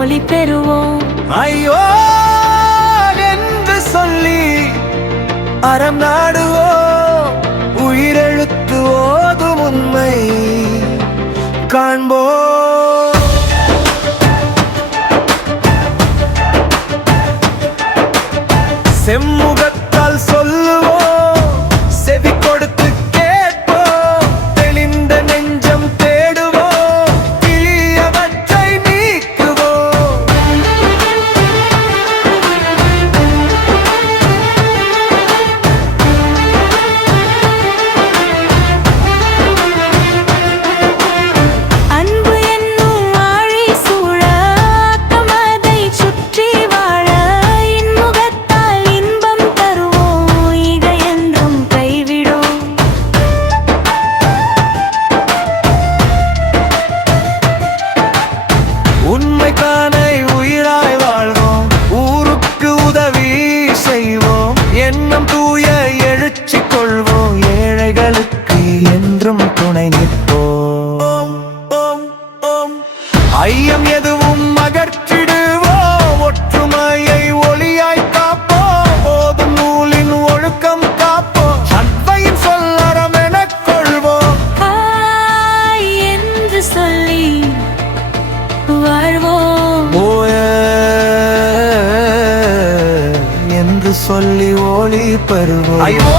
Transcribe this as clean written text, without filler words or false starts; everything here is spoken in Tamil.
ஒளி பெறுவோம். ஐயோ என்று சொல்லி அறம் நாடுவோம், உயிரெழுத்து ஓதும் உண்மை காண்போம். செம்முகத்தால் சொல்லுவோம், செவி கொடுத்து கேட்போம், தெளிந்த நெஞ்சம் தேடுவோம், கிளியவற்றை நீக்குவோம். அன்பு என்னும் ஆழி சூழ ஆக்கமதை சுற்றி வாழ இன்முகத்தால் இன்பம் தருவோம், ஈக என்றும் கைவிடோம். உண்மைக்கான உயிராய் வாழ்வோம், ஊருக்கு உதவி செய்வோம், எண்ணம் தூய எழுச்சி கொள்வோம், ஏழைகளுக்கு என்றும் துணை நிற்போம். ஐயம் எதுவும் அகற்றிடுவோம், ஒற்றுமையை ஒளியாய் காப்போம், போதும் நூலின் ஒழுக்கம் காப்போம், அன்பையின் சொல்லறம் எனக் கொள்வோம். ஹாய் என்று சொல்லி வாழ்வோம். ஓய என்று சொல்லி ஒளி பெறுவோம். ஐயோ